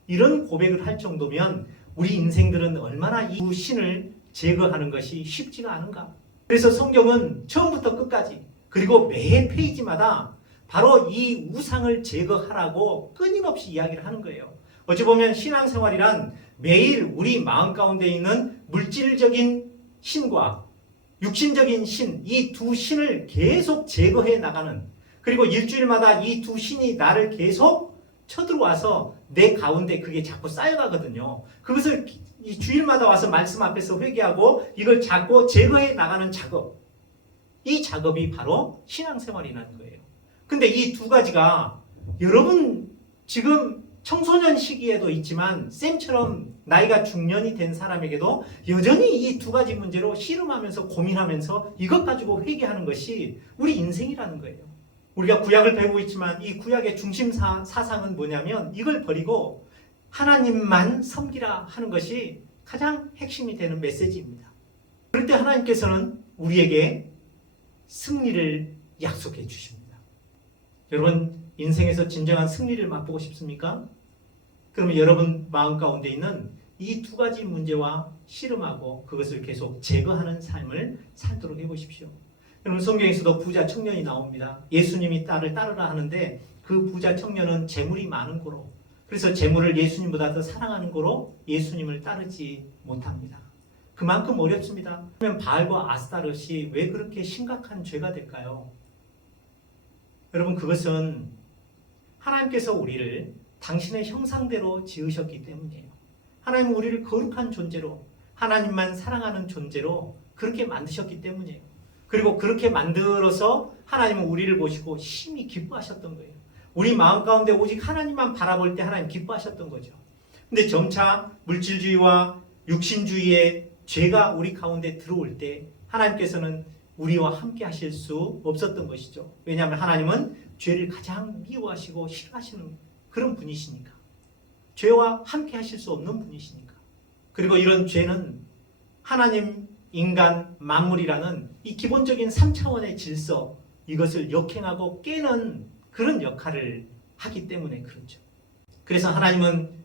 이런 고백을 할 정도면 우리 인생들은 얼마나 이 두 신을 제거하는 것이 쉽지가 않은가. 그래서 성경은 처음부터 끝까지 그리고 매 페이지마다 바로 이 우상을 제거하라고 끊임없이 이야기를 하는 거예요. 어찌 보면 신앙생활이란 매일 우리 마음 가운데 있는 물질적인 신과 육신적인 신, 이 두 신을 계속 제거해 나가는, 그리고 일주일마다 이 두 신이 나를 계속 쳐들어와서 내 가운데 그게 자꾸 쌓여가거든요. 그것을 이 주일마다 와서 말씀 앞에서 회개하고 이걸 자꾸 제거해 나가는 작업, 이 작업이 바로 신앙생활이라는 거예요. 근데 이 두 가지가 여러분 지금 청소년 시기에도 있지만 쌤처럼 나이가 중년이 된 사람에게도 여전히 이 두 가지 문제로 씨름하면서 고민하면서 이것 가지고 회개하는 것이 우리 인생이라는 거예요. 우리가 구약을 배우고 있지만 이 구약의 중심 사상은 뭐냐면 이걸 버리고 하나님만 섬기라 하는 것이 가장 핵심이 되는 메시지입니다. 그럴 때 하나님께서는 우리에게 승리를 약속해 주십니다. 여러분 인생에서 진정한 승리를 맛보고 싶습니까? 그러면 여러분 마음 가운데 있는 이 두 가지 문제와 씨름하고 그것을 계속 제거하는 삶을 살도록 해보십시오. 여러분 성경에서도 부자 청년이 나옵니다. 예수님이 딸을 따르라 하는데 그 부자 청년은 재물이 많은 고로, 그래서 재물을 예수님보다 더 사랑하는 고로 예수님을 따르지 못합니다. 그만큼 어렵습니다. 그러면 바알과 아스타롯이 왜 그렇게 심각한 죄가 될까요? 여러분 그것은 하나님께서 우리를 당신의 형상대로 지으셨기 때문이에요. 하나님은 우리를 거룩한 존재로, 하나님만 사랑하는 존재로 그렇게 만드셨기 때문이에요. 그리고 그렇게 만들어서 하나님은 우리를 보시고 심히 기뻐하셨던 거예요. 우리 마음 가운데 오직 하나님만 바라볼 때 하나님 기뻐하셨던 거죠. 근데 점차 물질주의와 육신주의의 죄가 우리 가운데 들어올 때 하나님께서는 우리와 함께 하실 수 없었던 것이죠. 왜냐하면 하나님은 죄를 가장 미워하시고 싫어하시는 그런 분이시니까. 죄와 함께 하실 수 없는 분이시니까. 그리고 이런 죄는 하나님, 인간, 만물이라는 이 기본적인 3차원의 질서, 이것을 역행하고 깨는 그런 역할을 하기 때문에 그렇죠. 그래서 하나님은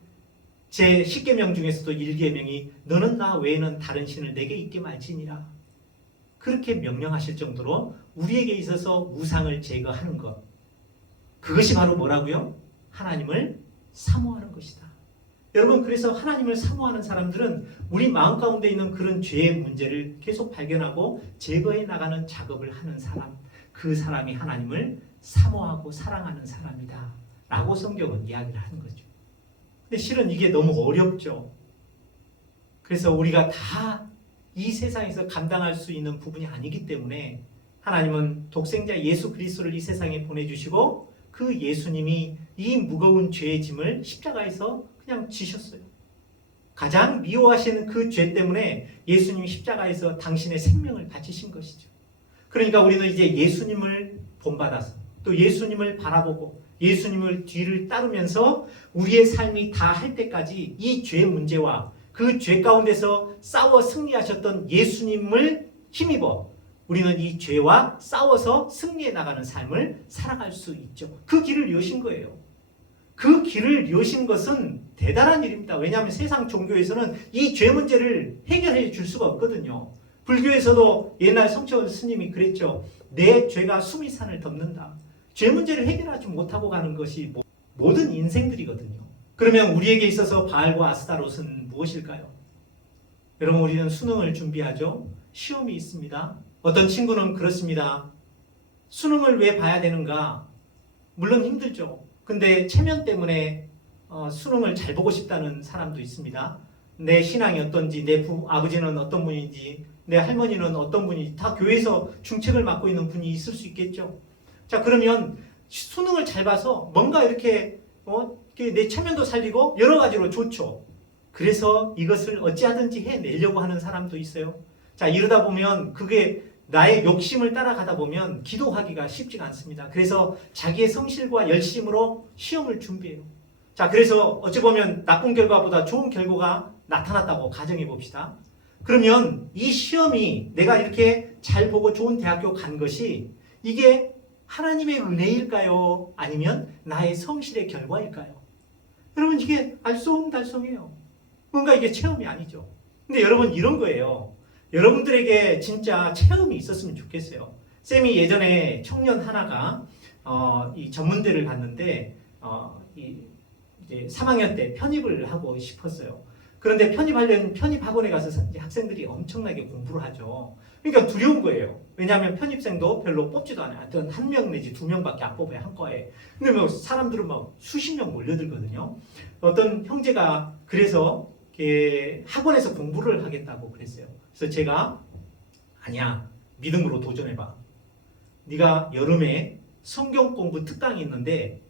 제 10계명 중에서도 1계명이 너는 나 외에는 다른 신을 내게 있게 말지니라, 그렇게 명령하실 정도로 우리에게 있어서 우상을 제거하는 것, 그것이 바로 뭐라고요? 하나님을 사모하는 것이다. 여러분 그래서 하나님을 사모하는 사람들은 우리 마음 가운데 있는 그런 죄의 문제를 계속 발견하고 제거해 나가는 작업을 하는 사람, 그 사람이 하나님을 사모하고 사랑하는 사람이다 라고 성경은 이야기를 하는 거죠. 근데 실은 이게 너무 어렵죠. 그래서 우리가 다 이 세상에서 감당할 수 있는 부분이 아니기 때문에 하나님은 독생자 예수 그리스도를 이 세상에 보내주시고 그 예수님이 이 무거운 죄의 짐을 십자가에서 그냥 지셨어요. 가장 미워하시는 그 죄 때문에 예수님이 십자가에서 당신의 생명을 바치신 것이죠. 그러니까 우리는 이제 예수님을 본받아서 또 예수님을 바라보고 예수님을 뒤를 따르면서 우리의 삶이 다 할 때까지 이 죄 문제와 그 죄 가운데서 싸워 승리하셨던 예수님을 힘입어 우리는 이 죄와 싸워서 승리해 나가는 삶을 살아갈 수 있죠. 그 길을 여신 거예요. 그 길을 여신 것은 대단한 일입니다. 왜냐하면 세상 종교에서는 이 죄 문제를 해결해 줄 수가 없거든요. 불교에서도 옛날 성철 스님이 그랬죠. 내 죄가 수미산을 덮는다. 죄 문제를 해결하지 못하고 가는 것이 모든 인생들이거든요. 그러면 우리에게 있어서 바알과 아스타롯은 무엇일까요? 여러분 우리는 수능을 준비하죠. 시험이 있습니다. 어떤 친구는 그렇습니다. 수능을 왜 봐야 되는가? 물론 힘들죠. 근데 체면 때문에 수능을 잘 보고 싶다는 사람도 있습니다. 내 신앙이 어떤지, 내 아버지는 어떤 분인지, 내 할머니는 어떤 분인지 다 교회에서 중책을 맡고 있는 분이 있을 수 있겠죠. 자 그러면 수능을 잘 봐서 뭔가 이렇게 내 체면도 살리고 여러 가지로 좋죠. 그래서 이것을 어찌하든지 해내려고 하는 사람도 있어요. 자 이러다 보면 그게 나의 욕심을 따라가다 보면 기도하기가 쉽지가 않습니다. 그래서 자기의 성실과 열심으로 시험을 준비해요. 자 그래서 어찌 보면 나쁜 결과보다 좋은 결과가 나타났다고 가정해 봅시다. 그러면 이 시험이 내가 이렇게 잘 보고 좋은 대학교 간 것이 이게 하나님의 은혜일까요? 아니면 나의 성실의 결과일까요? 여러분 이게 알쏭달쏭해요. 뭔가 이게 체험이 아니죠. 근데 여러분 이런 거예요. 여러분들에게 진짜 체험이 있었으면 좋겠어요. 쌤이 예전에 청년 하나가 이 전문대를 갔는데 이제 3학년 때 편입을 하고 싶었어요. 그런데 편입하려면 편입학원에 가서 이제 학생들이 엄청나게 공부를 하죠. 그러니까 두려운 거예요. 왜냐하면 편입생도 별로 뽑지도 않아요. 하여튼 1명 내지 2명밖에 안 뽑아요, 한 과에. 근데 뭐 사람들은 막 수십 명 몰려들거든요. 어떤 형제가 그래서 학원에서 공부를 하겠다고 그랬어요. 그래서 제가 아니야, 믿음으로 도전해봐. 네가 여름에 성경 공부 특강이 있는데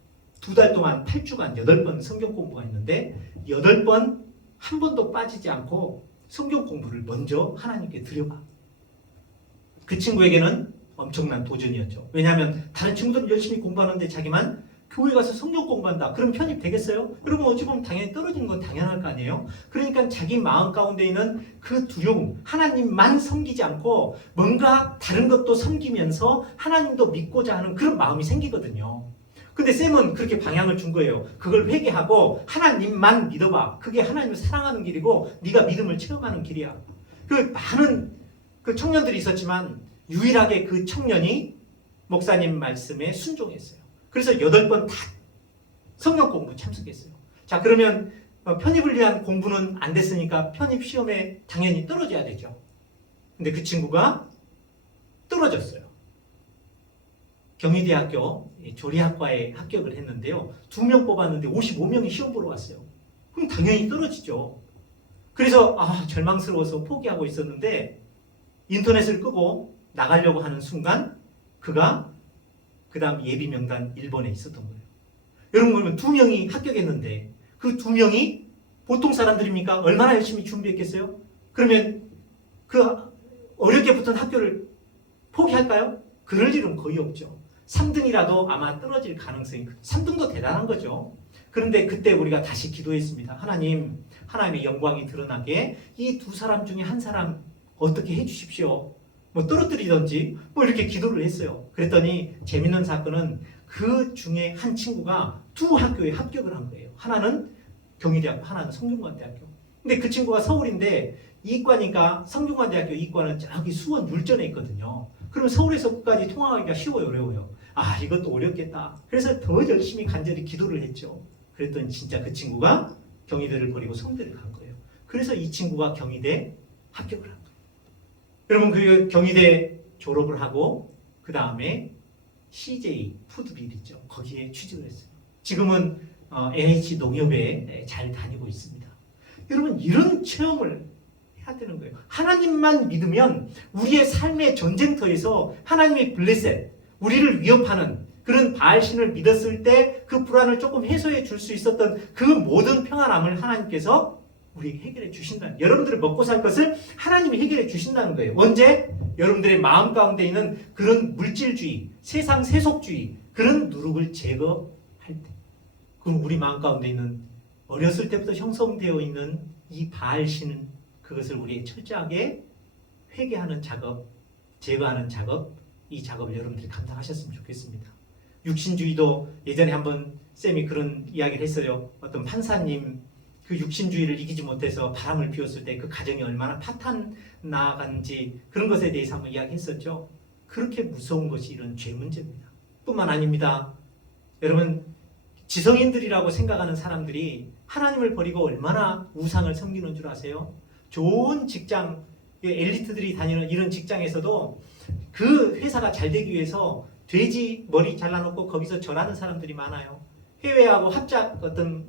2달 동안 8주간 8번 성경 공부가 있는데 8번 한 번도 빠지지 않고 성경 공부를 먼저 하나님께 드려봐. 그 친구에게는 엄청난 도전이었죠. 왜냐하면 다른 친구들은 열심히 공부하는데 자기만 교회 가서 성경 공부한다. 그럼 편입 되겠어요? 여러분 어찌 보면 당연히 떨어지는 건 당연할 거 아니에요? 그러니까 자기 마음 가운데 있는 그 두려움, 하나님만 섬기지 않고 뭔가 다른 것도 섬기면서 하나님도 믿고자 하는 그런 마음이 생기거든요. 근데 쌤은 그렇게 방향을 준 거예요. 그걸 회개하고 하나님만 믿어봐. 그게 하나님을 사랑하는 길이고 네가 믿음을 체험하는 길이야. 그 많은 그 청년들이 있었지만 유일하게 그 청년이 목사님 말씀에 순종했어요. 그래서 8번 다 성경 공부 참석했어요. 자, 그러면 편입을 위한 공부는 안 됐으니까 편입 시험에 당연히 떨어져야 되죠. 근데 그 친구가 떨어졌어요. 경희대학교 조리학과에 합격을 했는데요. 2명 뽑았는데 55명이 시험 보러 왔어요. 그럼 당연히 떨어지죠. 그래서 절망스러워서 포기하고 있었는데 인터넷을 끄고 나가려고 하는 순간 그가 그 다음 예비 명단 1번에 있었던 거예요. 여러분 그러면 2명이 합격했는데 그 2명이 보통 사람들입니까? 얼마나 열심히 준비했겠어요? 그러면 그 어렵게 붙은 학교를 포기할까요? 그럴 일은 거의 없죠. 3등이라도 아마 떨어질 가능성이 3등도 대단한 거죠. 그런데 그때 우리가 다시 기도했습니다. 하나님, 하나님의 영광이 드러나게 이 2사람 중에 한 사람 어떻게 해주십시오. 뭐 떨어뜨리든지 뭐 이렇게 기도를 했어요. 그랬더니 재밌는 사건은 그 중에 한 친구가 2 학교에 합격을 한 거예요. 하나는 경희대학교, 하나는 성균관대학교. 근데 그 친구가 서울인데 이과니까 성균관대학교 이과는 저기 수원 율전에 있거든요. 그럼 서울에서 끝까지 통학하기가 쉬워요, 어려워요? 이것도 어렵겠다. 그래서 더 열심히 간절히 기도를 했죠. 그랬더니 진짜 그 친구가 경희대를 버리고 성대를 간 거예요. 그래서 이 친구가 경희대 합격을 한 거예요. 여러분 그 경희대 졸업을 하고 그 다음에 CJ 푸드빌 있죠. 거기에 취직을 했어요. 지금은 NH 농협에 잘 다니고 있습니다. 여러분 이런 체험을 해야 되는 거예요. 하나님만 믿으면 우리의 삶의 전쟁터에서 하나님의 블레셋, 우리를 위협하는 그런 바알신을 믿었을 때 그 불안을 조금 해소해 줄 수 있었던 그 모든 평안함을 하나님께서 우리에게 해결해 주신다는, 여러분들이 먹고 살 것을 하나님이 해결해 주신다는 거예요. 언제? 여러분들의 마음 가운데 있는 그런 물질주의, 세상 세속주의, 그런 누룩을 제거할 때, 그럼 우리 마음 가운데 있는 어렸을 때부터 형성되어 있는 이 바알신은 그것을 우리 철저하게 회개하는 작업, 제거하는 작업, 이 작업을 여러분들이 감당하셨으면 좋겠습니다. 육신주의도 예전에 한번 쌤이 그런 이야기를 했어요. 어떤 판사님 그 육신주의를 이기지 못해서 바람을 피웠을 때 그 가정이 얼마나 파탄 나간지 그런 것에 대해서 한번 이야기했었죠. 그렇게 무서운 것이 이런 죄 문제입니다. 뿐만 아닙니다. 여러분 지성인들이라고 생각하는 사람들이 하나님을 버리고 얼마나 우상을 섬기는 줄 아세요? 좋은 직장, 엘리트들이 다니는 이런 직장에서도 그 회사가 잘 되기 위해서 돼지 머리 잘라놓고 거기서 절하는 사람들이 많아요. 해외하고 합작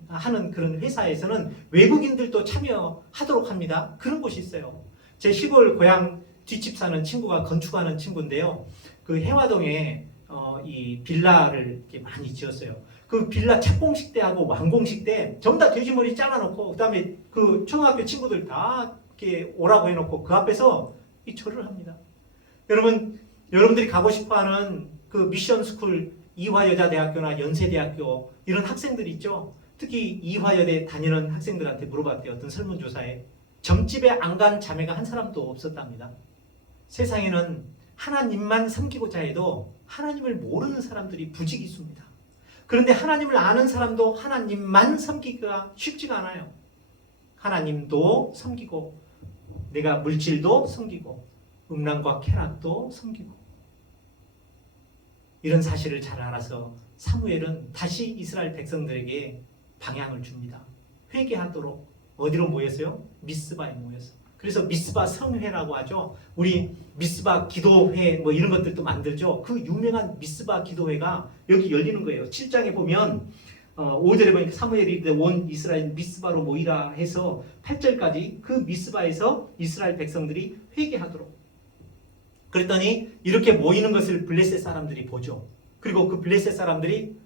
하는 그런 회사에서는 외국인들도 참여하도록 합니다. 그런 곳이 있어요. 제 시골 고향 뒷집 사는 친구가 건축하는 친구인데요. 그 해화동에 이 빌라를 이렇게 많이 지었어요. 그 빌라 착공식 때하고 완공식 때 전부 다 돼지머리 잘라놓고 그다음에 그 초등학교 친구들 다 이렇게 오라고 해놓고 그 앞에서 이 절을 합니다. 여러분들이 가고 싶어하는 그 미션스쿨 이화여자대학교나 연세대학교 이런 학생들 있죠. 특히 이화여대 다니는 학생들한테 물어봤대요. 어떤 설문조사에 점집에 안 간 자매가 한 사람도 없었답니다. 세상에는 하나님만 섬기고자 해도 하나님을 모르는 사람들이 부지기수입니다. 그런데 하나님을 아는 사람도 하나님만 섬기기가 쉽지가 않아요. 하나님도 섬기고 내가 물질도 섬기고 음란과 쾌락도 섬기고 이런 사실을 잘 알아서 사무엘은 다시 이스라엘 백성들에게 방향을 줍니다. 회개하도록 어디로 모였어요? 미스바에 모여서. 그래서 미스바 성회라고 하죠. 우리 미스바 기도회 뭐 이런 것들도 만들죠. 그 유명한 미스바 기도회가 여기 열리는 거예요. 7장에 보면 5절에 보니까 사무엘이 온 이스라엘 미스바로 모이라 해서 8절까지 그 미스바에서 이스라엘 백성들이 회개하도록. 그랬더니 이렇게 모이는 것을 블레셋 사람들이 보죠. 그리고 그 블레셋 사람들이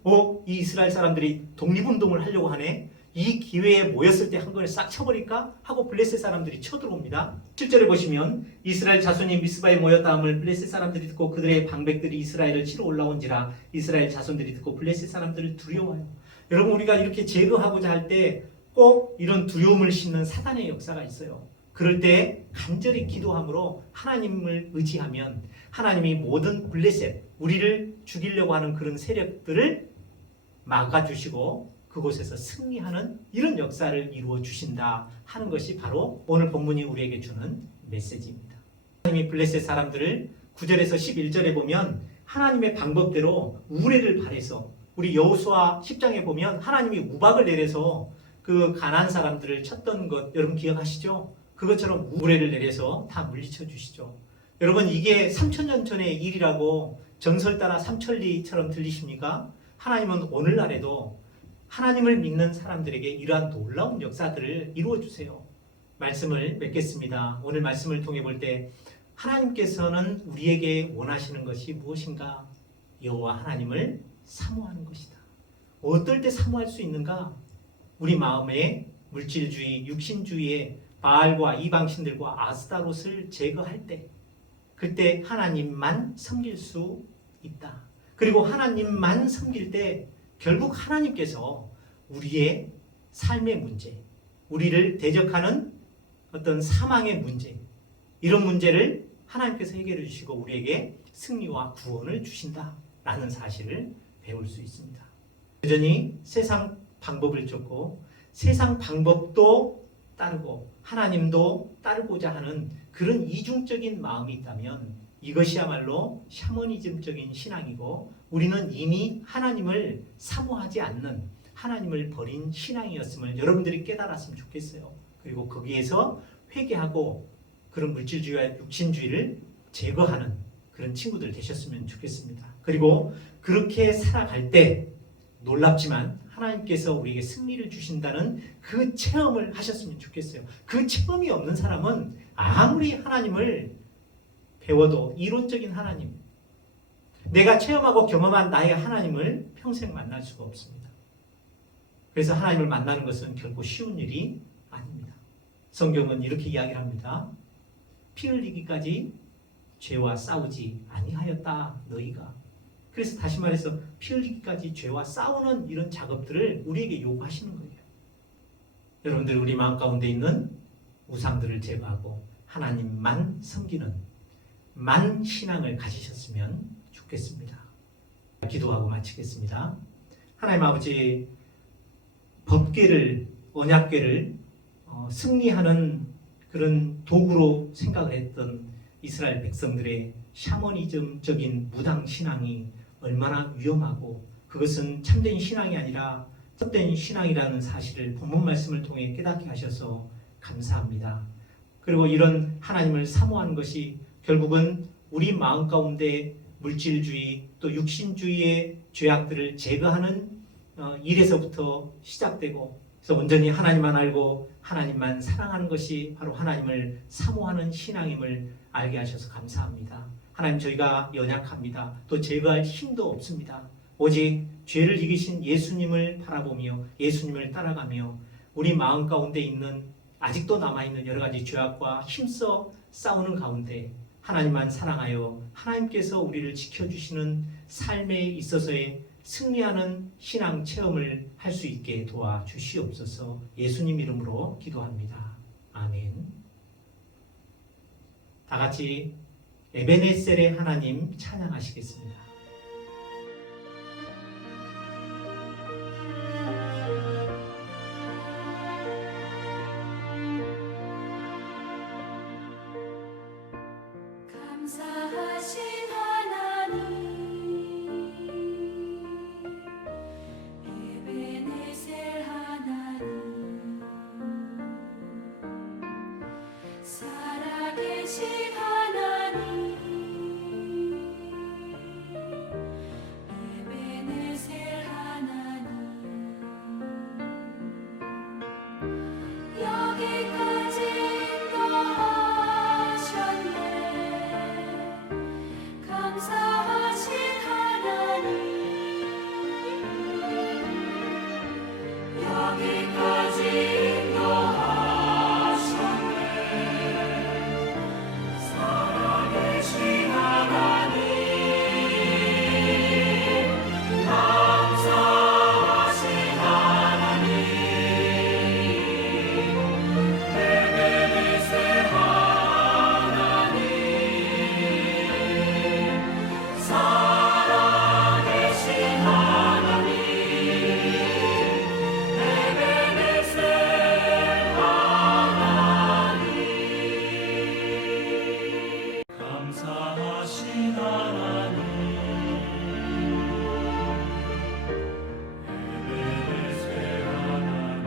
이 이스라엘 사람들이 독립운동을 하려고 하네. 이 기회에 모였을 때 한 번에 싹 쳐버릴까? 하고 블레셋 사람들이 쳐들어옵니다. 7절에 보시면 이스라엘 자손이 미스바에 모였다함을 블레셋 사람들이 듣고 그들의 방백들이 이스라엘을 치러 올라온지라 이스라엘 자손들이 듣고 블레셋 사람들을 두려워해요. 여러분 우리가 이렇게 제거하고자 할 때 꼭 이런 두려움을 심는 사단의 역사가 있어요. 그럴 때 간절히 기도함으로 하나님을 의지하면 하나님이 모든 블레셋, 우리를 죽이려고 하는 그런 세력들을 막아주시고 그곳에서 승리하는 이런 역사를 이루어 주신다 하는 것이 바로 오늘 본문이 우리에게 주는 메시지입니다. 하나님이 블레셋 사람들을 9절에서 11절에 보면 하나님의 방법대로 우레를 발해서 우리 여호수아 10장에 보면 하나님이 우박을 내려서 그 가나안 사람들을 쳤던 것 여러분 기억하시죠? 그것처럼 우레를 내려서 다 물리쳐 주시죠. 여러분 이게 3000년 전의 일이라고 전설 따라 삼천리처럼 들리십니까? 하나님은 오늘날에도 하나님을 믿는 사람들에게 이러한 놀라운 역사들을 이루어 주세요. 말씀을 맺겠습니다. 오늘 말씀을 통해 볼 때 하나님께서는 우리에게 원하시는 것이 무엇인가? 여호와 하나님을 사모하는 것이다. 어떨 때 사모할 수 있는가? 우리 마음에 물질주의, 육신주의에 바알과 이방신들과 아스타롯을 제거할 때 그때 하나님만 섬길 수 있다. 그리고 하나님만 섬길 때 결국 하나님께서 우리의 삶의 문제, 우리를 대적하는 어떤 사망의 문제 이런 문제를 하나님께서 해결해 주시고 우리에게 승리와 구원을 주신다라는 사실을 배울 수 있습니다. 여전히 세상 방법을 쫓고 세상 방법도 따르고 하나님도 따르고자 하는 그런 이중적인 마음이 있다면 이것이야말로 샤머니즘적인 신앙이고 우리는 이미 하나님을 사모하지 않는 하나님을 버린 신앙이었음을 여러분들이 깨달았으면 좋겠어요. 그리고 거기에서 회개하고 그런 물질주의와 육신주의를 제거하는 그런 친구들 되셨으면 좋겠습니다. 그리고 그렇게 살아갈 때 놀랍지만 하나님께서 우리에게 승리를 주신다는 그 체험을 하셨으면 좋겠어요. 그 체험이 없는 사람은 아무리 하나님을 배워도 이론적인 하나님, 내가 체험하고 경험한 나의 하나님을 평생 만날 수가 없습니다. 그래서 하나님을 만나는 것은 결코 쉬운 일이 아닙니다. 성경은 이렇게 이야기를 합니다. 피 흘리기까지 죄와 싸우지 아니하였다 너희가. 그래서 다시 말해서 피 흘리기까지 죄와 싸우는 이런 작업들을 우리에게 요구하시는 거예요. 여러분들 우리 마음 가운데 있는 우상들을 제거하고 하나님만 섬기는 만 신앙을 가지셨으면 좋겠습니다. 기도하고 마치겠습니다. 하나님 아버지 법궤를 언약궤를 승리하는 그런 도구로 생각을 했던 이스라엘 백성들의 샤머니즘적인 무당 신앙이 얼마나 위험하고 그것은 참된 신앙이 아니라 헛된 신앙이라는 사실을 본문 말씀을 통해 깨닫게 하셔서 감사합니다. 그리고 이런 하나님을 사모하는 것이 결국은 우리 마음 가운데 물질주의 또 육신주의의 죄악들을 제거하는 일에서부터 시작되고 그래서 온전히 하나님만 알고 하나님만 사랑하는 것이 바로 하나님을 사모하는 신앙임을 알게 하셔서 감사합니다. 하나님 저희가 연약합니다. 또 제거할 힘도 없습니다. 오직 죄를 이기신 예수님을 바라보며 예수님을 따라가며 우리 마음 가운데 있는 아직도 남아있는 여러 가지 죄악과 힘써 싸우는 가운데 하나님만 사랑하여 하나님께서 우리를 지켜주시는 삶에 있어서의 승리하는 신앙 체험을 할 수 있게 도와주시옵소서. 예수님 이름으로 기도합니다. 아멘. 다 같이 에베네셀의 하나님 찬양하시겠습니다. 살아계신 하나님 에베네셀 하나님 여기까지 인도하셨네 감사하신 하나님 여기까지 인도하셨네 살아계신 하나님 감사하신 하나님 에베네셀 하나님 살아계신 하나님 에베네셀 하나님 감사하신 하나님 에베네셀 하나님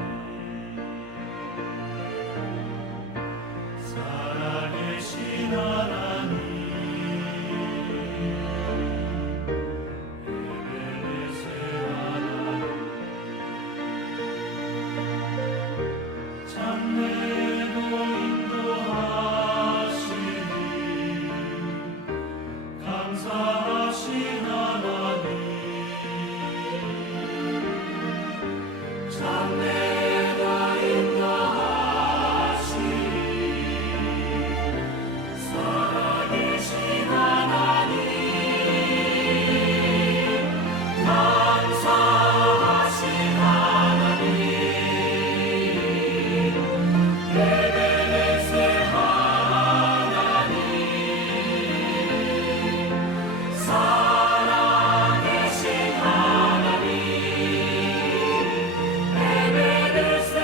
살아계신 하나님 에베네셀 하나님 장래도 인도하시니 감사하신 하나님 장래도 인도하시니 살아계신 하나님 감사하신 하나님 에베네셀 하나님 살아계신 하나님 에베네셀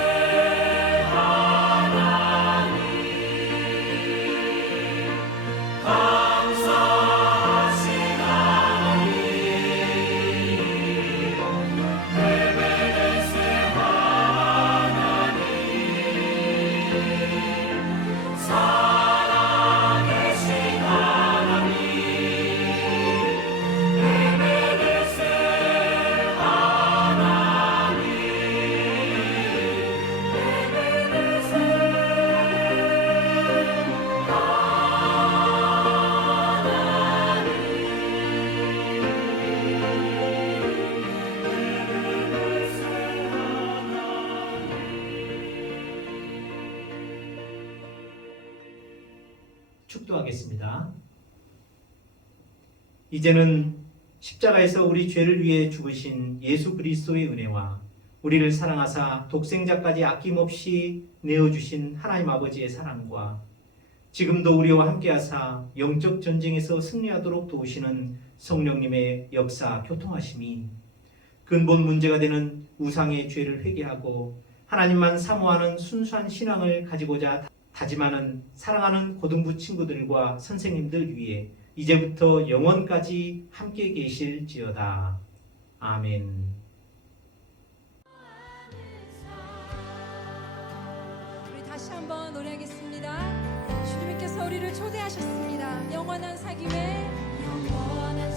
하나님 감사하신 하나님 에베네셀 하나님 살아계신 하나님 에베네셀 하나님 축도하겠습니다. 이제는 십자가에서 우리 죄를 위해 죽으신 예수 그리스도의 은혜와 우리를 사랑하사 독생자까지 아낌없이 내어주신 하나님 아버지의 사랑과 지금도 우리와 함께하사 영적 전쟁에서 승리하도록 도우시는 성령님의 역사 교통하심이 근본 문제가 되는 우상의 죄를 회개하고 하나님만 사모하는 순수한 신앙을 가지고자 다짐하는 사랑하는 고등부 친구들과 선생님들 위해 이제부터 영원까지 함께 계실지어다. 아멘. 우리 다시 한번 노래하겠습니다. 주님께서 우리를 초대하셨습니다. 영원한 사귐에 영원한